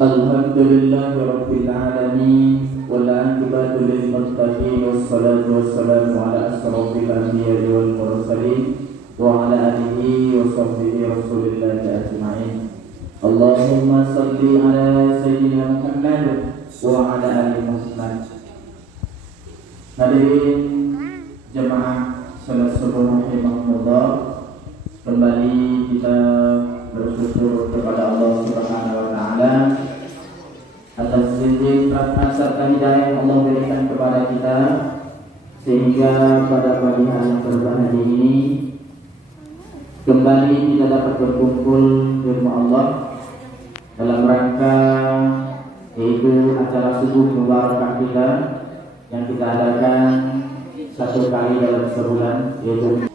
Alhamdulillahi Rabbil Alamin wal 'aqibatu lil muttaqin wassalatu wassalamu ala asrofil anbiya'i wal mursalin wa ala alihi wa sahbihi rasulillahi ajma'in. Allahumma salli ala sayyidina Muhammad wa ala ali Muhammad. Hadirin jemaah salat subuh rahimahumullah, kembali kita bersyukur kepada Allah Subhanahu wa taala atas izin rahmat serta hidayah yang Allah berikan kepada kita, sehingga pada pagi hari yang berbahagia ini kembali kita dapat berkumpul di rumah Allah dalam rangka yaitu acara subuh mubarakah kita yang kita adakan satu kali dalam sebulan, yaitu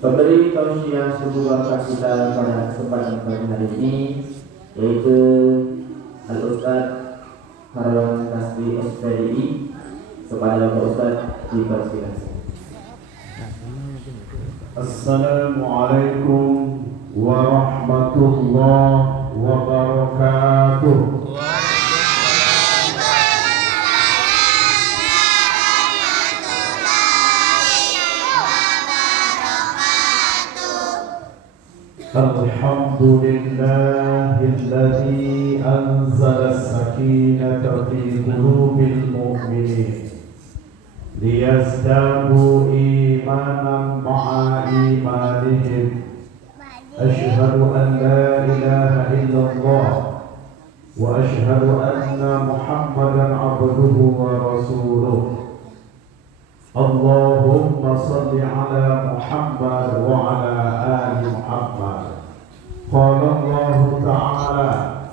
pemberi tausiah subuh mubarakah kita pada kesempatan pagi hari ini yaitu Al-Ustaz Harun Kasbi SPDI. Kepada Bapak Ustaz dipersilakan. Assalamualaikum warahmatullahi wabarakatuh. Alhamdulillahilladzi anzala as-sakinata fi qulubil mu'minin liyazdadu imanan ma'a imanihim. Asyhadu an la ilaha illallah wa asyhadu anna Muhammadan abduhu wa rasuluh. Allahumma salli ala Muhammad wa ala ali Muhammad. Qala Allah ta'ala,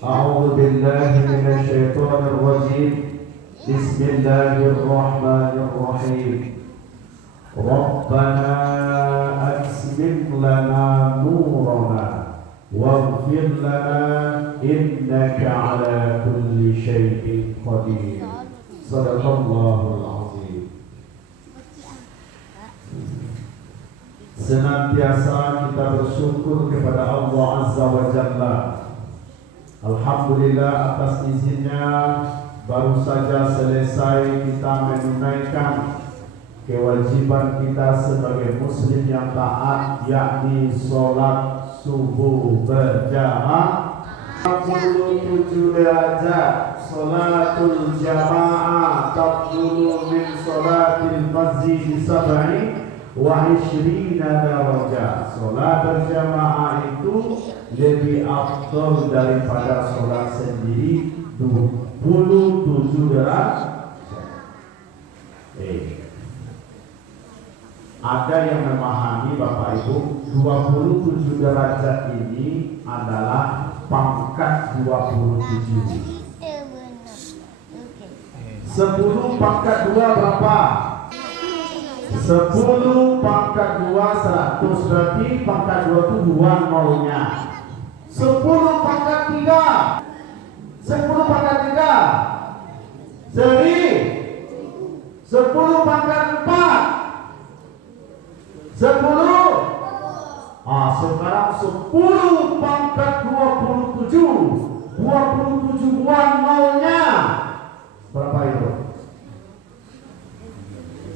a'udzu billahi minasy syaithanir rajim. Bismillahirrahmanirrahim. Rabbana atsmim lana nurana waghfir lana innaka ala kulli syai'in qadir. Sadaqallahul azim. Senantiasa kita bersyukur kepada Allah Azza wa Jalla. Alhamdulillah atas izinnya baru saja selesai kita menunaikan kewajiban kita sebagai muslim yang taat, yakni sholat subuh berjamaah. 47 derajat sholatul jamaah taqulu min sholatil masjid sab'i wa 20 darajat. Sholat berjamaah itu lebih afdal daripada sholat sendiri 27 derajat. Ada yang memahami Bapak Ibu 27 derajat ini adalah pangkat 27. 10 pangkat 2 berapa? 10 pangkat 2 100, berarti pangkat 2 itu 2 nolnya. 10 pangkat 3, 10 pangkat 3 seri, 10 pangkat 4 10. Sekarang 10 pangkat 27, 27 buang nolnya berapa itu?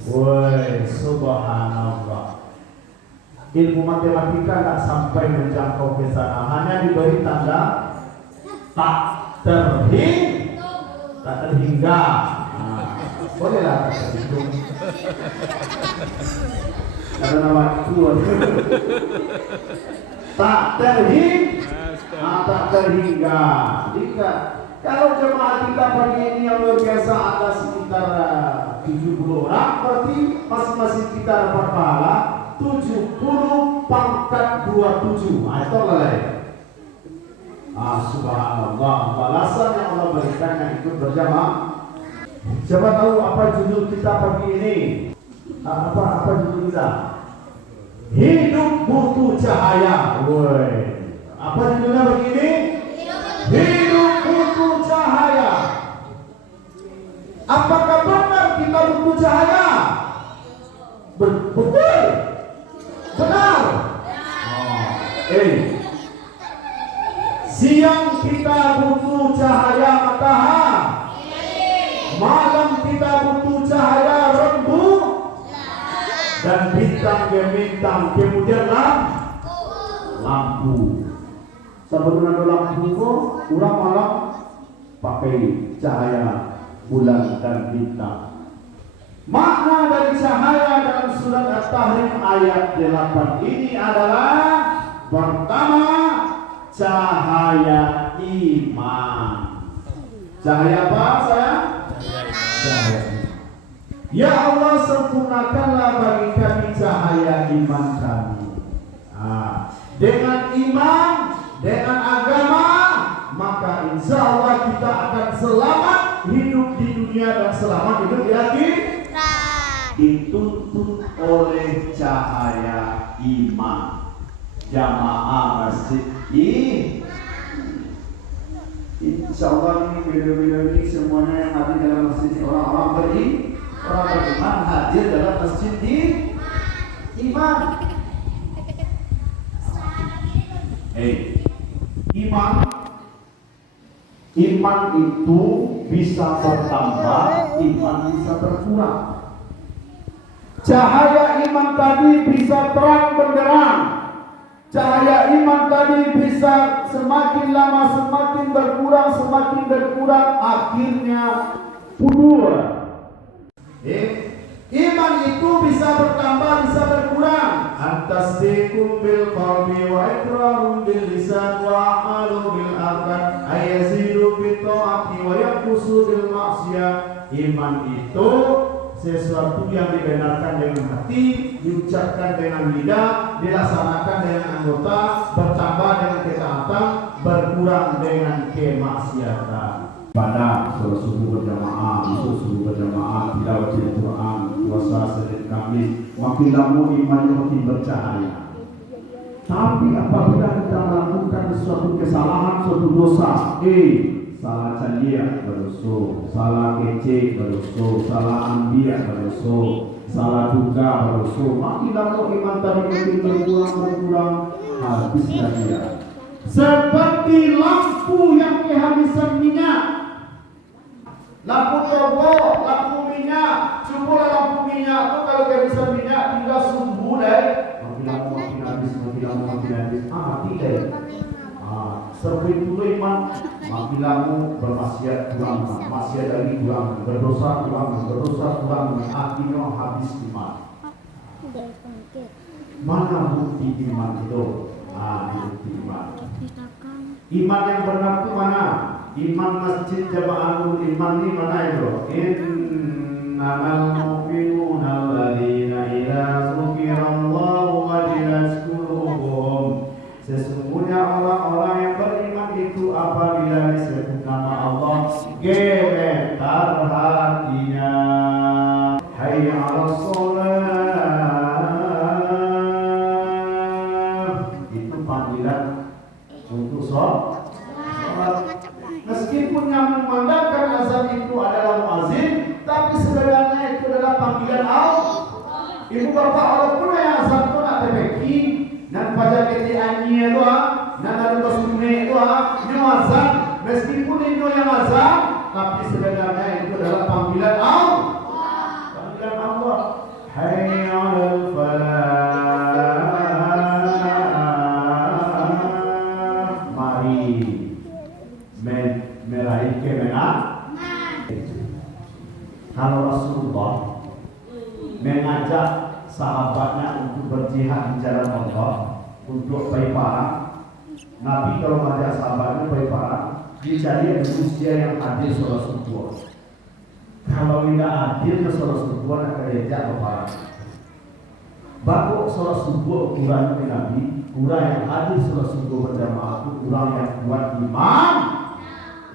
Woi, subhanallah. Ilmu matematika tak sampai menjangkau ke sana, hanya diberi tanda tak terhingga. Bolehlah tak terhitung. Ada nama itu. Tak terhingga. Jika kalau jemaah kita pagi ini yang luar biasa ada sekitar 70 orang, berarti masing-masing kita dapat pahala 70 pangkat 27. Itu lain. Subhanallah, balasan yang Allah berikan yang ikut berjamaah. Siapa tahu apa judul kita pagi ini? Apa judul kita? Hidup butuh cahaya. Woi. Apa judulnya begini? Hidup butuh cahaya. Apakah benar kita butuh cahaya? Betul. Benar. Siang kita butuh cahaya matahari, malam kita butuh cahaya rembulan, dan bintang bintang, kemudian lampu. Sebelum ada lampu, kurang malam pakai cahaya bulan dan bintang. Makna dari cahaya dalam surat At-Tahrim ayat 8 ini adalah pertama, cahaya iman. Cahaya apa saya? Cahaya. Ya Allah, sempurnakanlah bagi kami cahaya iman kami. Dengan iman, dengan agama, maka insya Allah kita akan selamat hidup di dunia dan selamat hidup di akhirat. Dituntut oleh cahaya iman. Jamaah masjid ini, insya Allah ini video-video ini semuanya yang hadir dalam masjid ini orang-orang beriman hadir dalam masjid ini iman. Iman itu bisa bertambah, iman bisa berkurang. Cahaya iman tadi bisa terang benderang. Cahaya iman tadi bisa semakin lama semakin berkurang, akhirnya pudar. Iman itu bisa bertambah, bisa berkurang. Antasdiqum bil qalbi wa iqrarun bil lisan wa amalun bil arkan ayazidu bit ta'ati wa yanqusu bil ma'siyah. Iman itu sesuatu yang dibenarkan dengan hati, diucapkan dengan lidah, dilaksanakan dengan anggota, bertambah dengan ketaatan, berkurang dengan kemaksiatan. Pada sholat subuh berjamaah, subuh berjamaah, tilawah Al-Quran, puasa Senin Kamis, makin lama imannya makin bercahaya. Tapi apabila kita melakukan suatu kesalahan, suatu dosa, salah calia berdosa, salah kece berdosa, salah ambil berdosa, salah duga berdosa, makin lama iman tadi makin berkurang, habisnya dia. Seperti lampu yang kehabisan minyak. Lampu turbo, lampu minyak, coba lampu minyak itu kalau kehabisan minyak tinggal sumbu deh. Makin lama makin habis, mati deh. Seperti itu iman, makin lama bermaksiat kurang, maksiat lagi kurang, berdosa kurang, akhirnya habis iman. Mana bukti iman itu? Bukti iman. Iman yang benar itu mana? Iman masjid jama'atul iman ini mana itu? Innamal mu'minuna alladzina idza dzukirallahu wajilat qulubuhum. Sesungguhnya orang-orang yang beriman itu apabila disebut nama Allah gemetar hatinya. Hayya 'alas shalah. Itu panggilan untuk sholat. Meskipun yang memandangkan azan itu adalah muazin, tapi sebenarnya itu adalah panggilan Allah. Ibu bapak walaupun yang azan itu nak tepeki, dan pada ketika ini itu, dan ada bersunyi itu, ini azan. Meskipun itu yang azan, tapi sebenarnya itu adalah panggilan Allah. Panggilan Allah. Hayya 'alal falah. Meraih kemenangan. Kalau Rasulullah mengajak sahabatnya untuk berjihad di jalan Allah, untuk pergi perang, Nabi kalau mengajak sahabatnya pergi perang, dicari manusia yang adil sholat subuh. Kalau tidak adil ke sholat subuh, akan diajak berperang. Baku sholat subuh kurang Nabi, kurang yang adil sholat subuh berjamaah itu kurang yang kuat iman.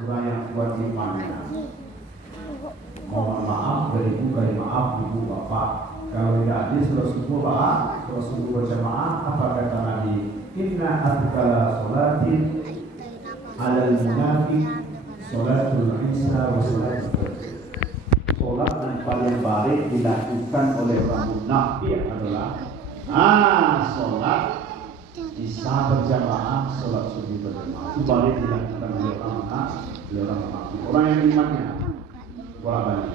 Kurang yang kuat imannya. Mohon maaf dari maaf ibu bapak. Kalau tidak adil sudah subuh pak, sudah subuh berjamaah, apa kata Nabi? Inna adkala sholatin alal munafiq sholatul isya wa sholatul. Sholat yang paling baik dilakukan oleh orang munafik adalah sholat bisa berjamaah sholat subuh berjamaah. Itu balik dilakukan oleh orang mati. Orang yang imannya bolak-balik.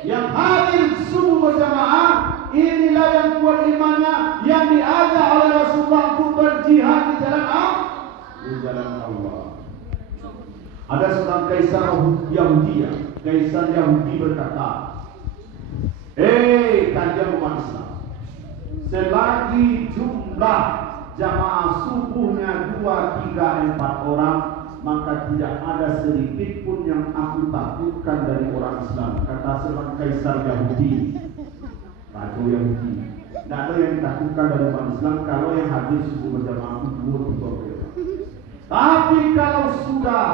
Yang hadir subuh berjamaah inilah yang kuat imannya, yang diajak oleh Rasulullah untuk berjihad di jalan Allah. Ada seorang kaisar Yahudi, kaisar Yahudi berkata, kalian umat Islam, selagi jumlah jamaah subuhnya 2, 3, 4 orang, maka tidak ada sedikit pun yang aku takutkan dari orang Islam. Kata seorang kaisar Yahudi, Raja Yahudi. Tidak ada yang ditakutkan dari umat Islam kalau yang hadir subuh berjamaah itu 2, 3 orang. Tapi kalau sudah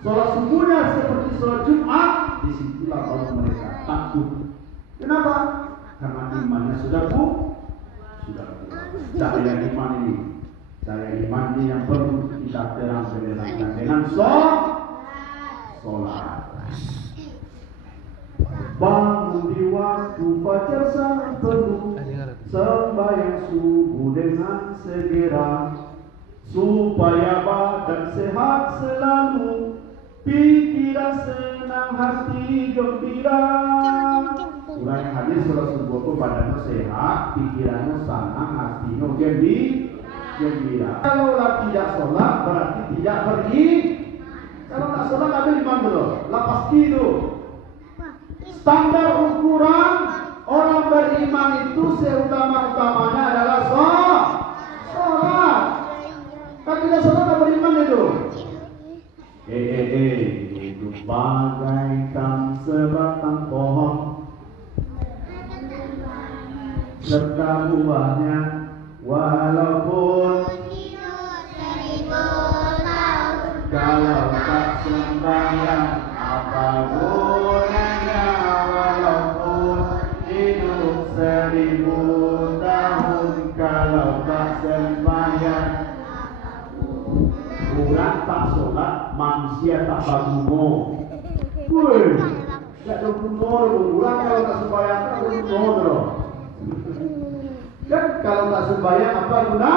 sholat subuhnya seperti sholat Jumat, disitulah baru mereka takut. Kenapa? Karena imannya sudah kuat. Cahaya iman ini, cahaya iman ini yang perlu kita terang-terangkan dengan sholat. Bangun di waktu fajar sang penuh, sembahyang subuh dengan segera, supaya badan sehat selalu, pikiran senang, hati gembira. Orang yang hadir sholat subuh itu badannya sehat, pikirannya senang, hatinya gembira. Kalau tidak sholat berarti tidak pergi. Kalau tak sholat ada iman dulu, lepas itu. Standar ukuran orang beriman itu seutama-utamanya adalah sholat. Kalau tidak sholat tak beriman itu. Itu bagaikan sebatang pohon serta buahnya, walaupun kalau tak sembahyang apa gunanya, walaupun hidup 1000 tahun kalau tak sembahyang. Orang tak sholat, manusia tak bangun. Wih, tak ada gunanya. Orang kalau tak sembahyang tak ada gunanya. Kan kalau tak sembahyang apa guna?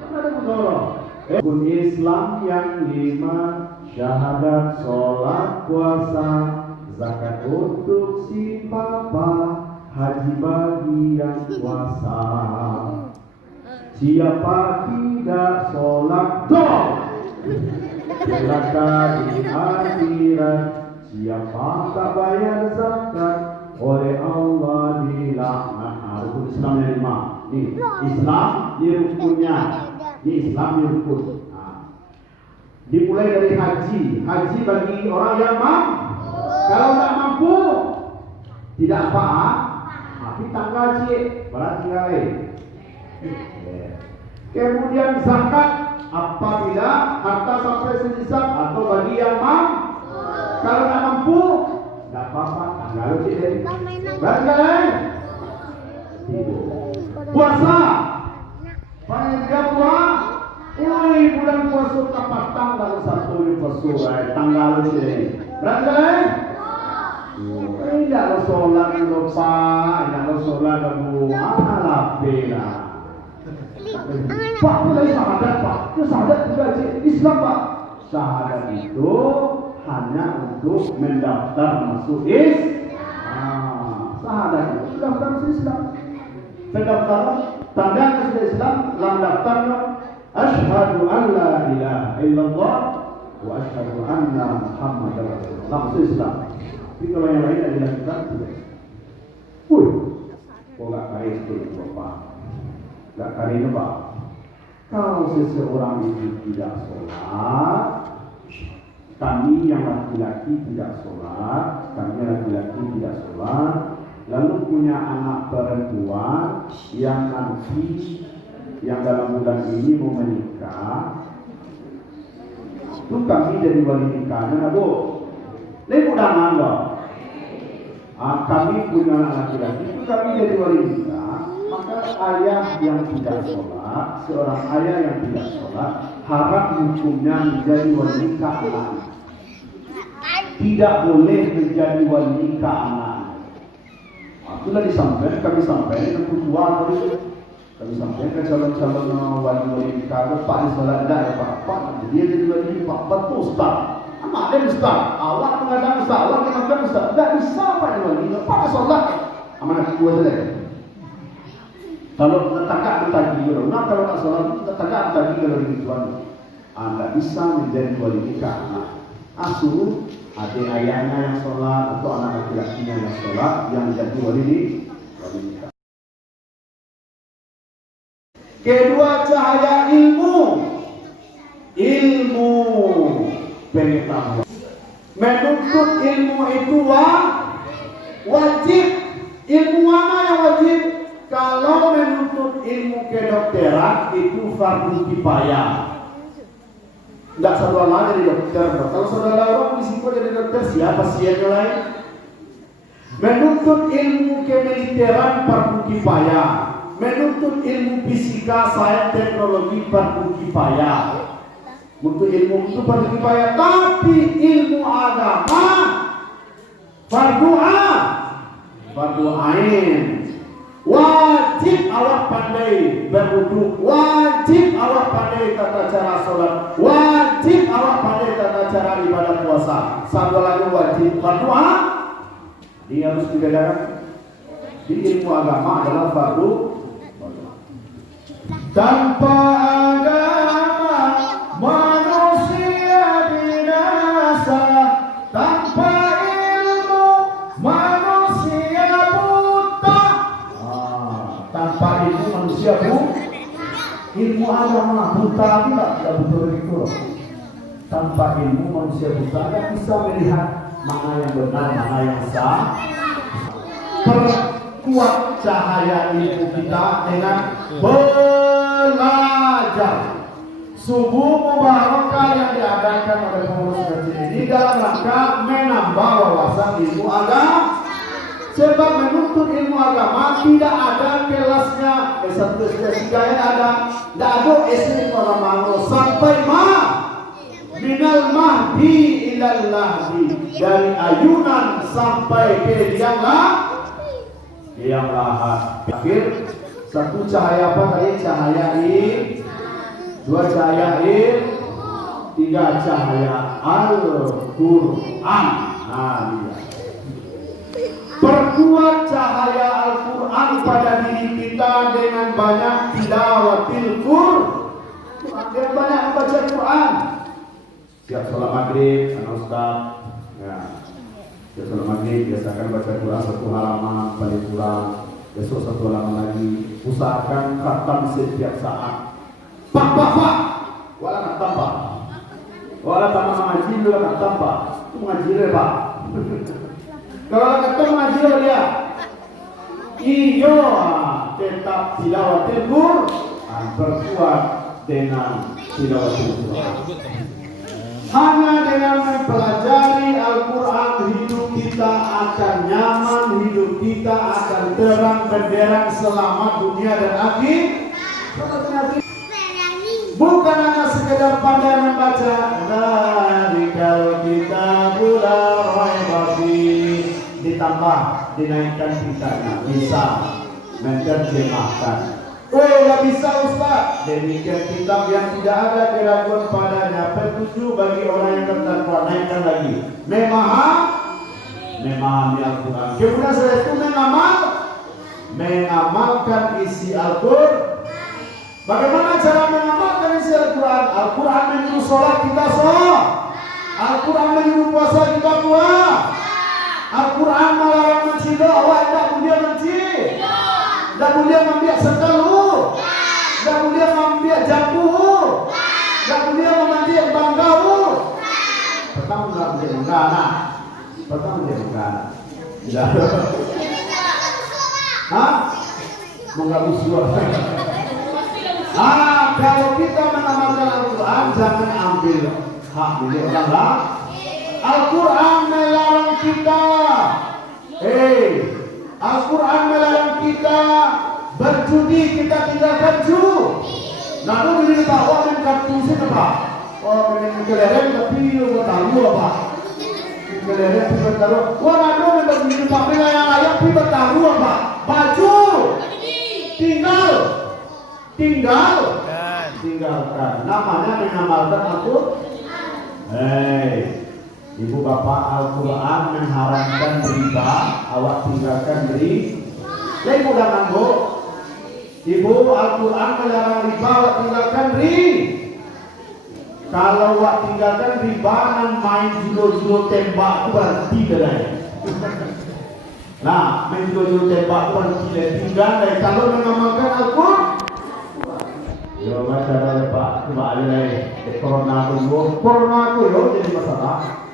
Kan ada gunanya. Rukun Islam yang 5, syahadat, sholat, puasa, zakat untuk si papa, haji bagi yang puasa. Siapa tidak sholat dong, celaka di akhirat. Siapa tak bayar zakat, oleh Allah dilaknat. Rukun Islam yang 5. Nih, Islam di rukunnya. Ini Islam di rukun. Dimulai dari haji. Haji bagi orang yang mampu. Kalau tak mampu, tidak apa. Tapi tanggal haji berarti kali. Kemudian zakat apabila harta sampai senisab atau bagi yang mampu. Kalau tak mampu, tidak apa-apa. Tanggal haji dari. Berarti puasa. Panitia puasa. Bulan puasa kapan tanggal 1 puasa tanggal ini. Berarti tidak lo sholat lupa, tidak lo sholat kamu ala bela. Pak, itu syahadat Pak. Itu syahadat juga Islam Pak. Syahadat itu hanya untuk mendaftar masuk Islam. Syahadat itu daftar masuk Islam. Pendaftaran tanda masuk Islam, dalam daftarnya asyhadu an la ilaha illallah wa asyhadu anna Muhammadar Rasulullah. Masuk Islam. Tapi kalau yang lain adalah kita tidak. Pola kari itu Bapak. Gak kari itu Pak. Kalau seseorang itu tidak sholat, kami yang laki-laki tidak sholat, lalu punya anak perempuan yang nanti yang dalam bulan ini mau menikah, itu kami jadi wali nikahnya, Bu. Ini undangan loh. Kami punya anak laki-laki, itu kami jadi wali nikah. Maka ayah yang tidak sholat, seorang ayah yang tidak sholat, haram hukumnya menjadi wali nikah anaknya. Tidak boleh menjadi wali nikah anaknya. Itulah disampaikan, kami sampaikan ke ketua terus. Kalau sampai kan calon-calon wali nikah Pak di sholat dah ya Pak dia jadi wali Pak betul Ustaz. Amak ada Ustaz. Awak mengadang Ustaz, awak mengadang Ustaz. Tak bisa Pak di wali. Pak sholat. Amanah kedua saja. Kalau takak bertagi kalau nak kalau tak sholat takak bertagi kalau di tuan. Anda bisa menjadi wali nikah. Asuh adik ayahnya yang sholat atau anak laki-lakinya yang sholat yang jadi wali nikah. Kedua, cahaya ilmu pengetahuan. Menuntut ilmu itu wajib. Ilmu mana yang wajib? Kalau menuntut ilmu kedokteran itu fardu kifayah. Tidak satu orang jadi dokter. Kalau saudara orang risiko jadi dokter, siapa sih yang lain? Menuntut ilmu kemiliteran fardu kifayah. Menuntut ilmu fisika, sains, teknologi fardu kifayah. Untuk ilmu itu fardu kifayah, tapi ilmu agama fardu ain. Wajib awak pandai berwudu, wajib awak pandai tata cara sholat, wajib awak pandai tata cara ibadah puasa. Satu lagi wajib fardu dia harus dibedakan. Di ilmu agama adalah fardu. Tanpa agama manusia binasa, tanpa ilmu manusia buta. Tanpa ilmu manusia ilmu agama buta tidak buta begitu. Tanpa ilmu manusia buta tidak bisa melihat mana yang benar, mana yang sah. Perkuat cahaya ilmu kita dengan belajar. Subuh mubarakah yang diadakan oleh pengurus masjid ini dalam rangka menambah wawasan ilmu agama. Sebab menuntut ilmu agama tidak ada kelasnya S1, S2, S3 yang ada. Tidak ada SD Paramano sampai minal mahdi ilal lahdi, dari ayunan sampai ke yang lahat. Akhir satu cahaya apa tadi? Cahaya dua cahaya tiga cahaya Al-Quran. Dia perkuat cahaya Al-Quran pada diri kita dengan banyak tilawatil Quran, dengan banyak membaca Quran. Siap sholat maghrib, anak ustaz. Ya. Siap sholat maghrib, biasakan baca Quran satu halaman paling kurang. Besok satu halaman lagi. Usahakan khatam setiap saat. Pak. Wala khatam pak. Wala tambah ngaji dulu khatam pak. Itu ngaji deh pak. Kalau khatam ngaji dia. Iyo tetap tilawatil Quran, berkuat dengan tilawatil Quran. Hanya dengan mempelajari Al-Quran hidup kita akan nyaman, hidup kita akan terang benderang selamat dunia dan akhir. Bukan hanya sekedar pandai membaca. Dzalikal kitabula raiba fihi, ditambah dinaikkan tingkatnya, bisa menerjemahkan. Oh, nggak bisa Ustaz. Demikian kitab yang tidak ada keraguan padanya, petunjuk bagi orang yang bertakwa. Naikkan lagi. Memahami Al-Quran. Kemudian setelah itu mengamalkan isi Al-Quran. Bagaimana cara mengamalkan isi Al-Quran? Al-Quran menyuruh sholat, kita sholat. Al-Quran menyuruh puasa, kita puasa. Al-Quran melarang mencela, awak tidak boleh mencela. Tidak boleh membiak sekalu, tidak boleh membiak jambu, tidak boleh membiak banggau. Pertama tidak boleh menggana. Tidak. Mengganggu suara. Kalau kita mengamalkan Al-Quran, jangan ambil hak milik orang lain. Al-Quran melarang kita. Al-Quran melarang kita berjudi, kita tinggalkan judi. Namun ini Pak, wah main kartu sih Pak. Oh main kelereng tapi lu bertaruh apa? Kelereng tapi bertaruh. Wah namun main begini Pak, main ayam tapi bertaruh apa? Baju tinggal tinggalkan. Namanya mengamalkan Al-Quran. Ibu bapak, Al-Quran mengharamkan riba, awak tinggalkan riba. Lain mudah nganggo. Ibu, Al-Quran melarang riba, awak tinggalkan riba. Kalau awak tinggalkan riba dan main judo-judo tembak itu berhenti dah. Nah, main judo-judo tembak itu berhenti tinggal dah. Kalau mengamalkan Al-Quran, yo masalah Pak, cuma ada corona itu yo jadi masalah.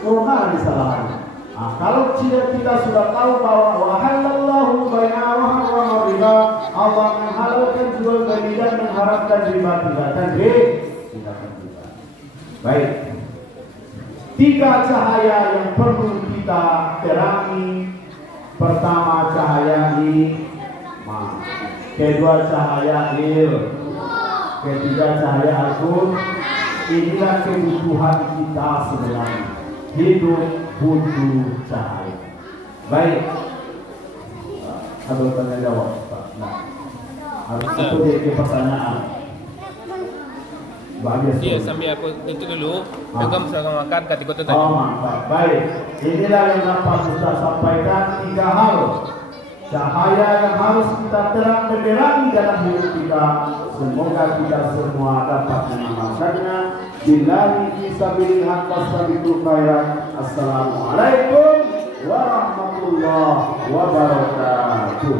Corona ada kesalahan. Nah, kalau kita sudah tahu bahwa wahallallahu bai'a wa riba, Allah menghalalkan jual beli dan mengharamkan riba, tinggalkan riba. Baik. 3 cahaya yang perlu kita terangi. Pertama cahaya iman, kedua cahaya ilmu, ketiga cahaya Al-Quran. Inilah kebutuhan kita sebenarnya. Hidup butuh cahaya. Baik. Ada tanya jawab, Pak. Nah, harus itu jadi pertanyaan. Iya, sambil aku itu dulu. Juga misalkan makan ketika itu tadi. Oh, mantap. Baik. Inilah yang dapat kita sampaikan 3 hal. Cahaya yang harus kita terang menerangi dalam hidup kita. Semoga kita semua dapat mengamalkannya. Billahi fisabilillah wassalamu'alaikum khairan. Assalamualaikum warahmatullahi wabarakatuh.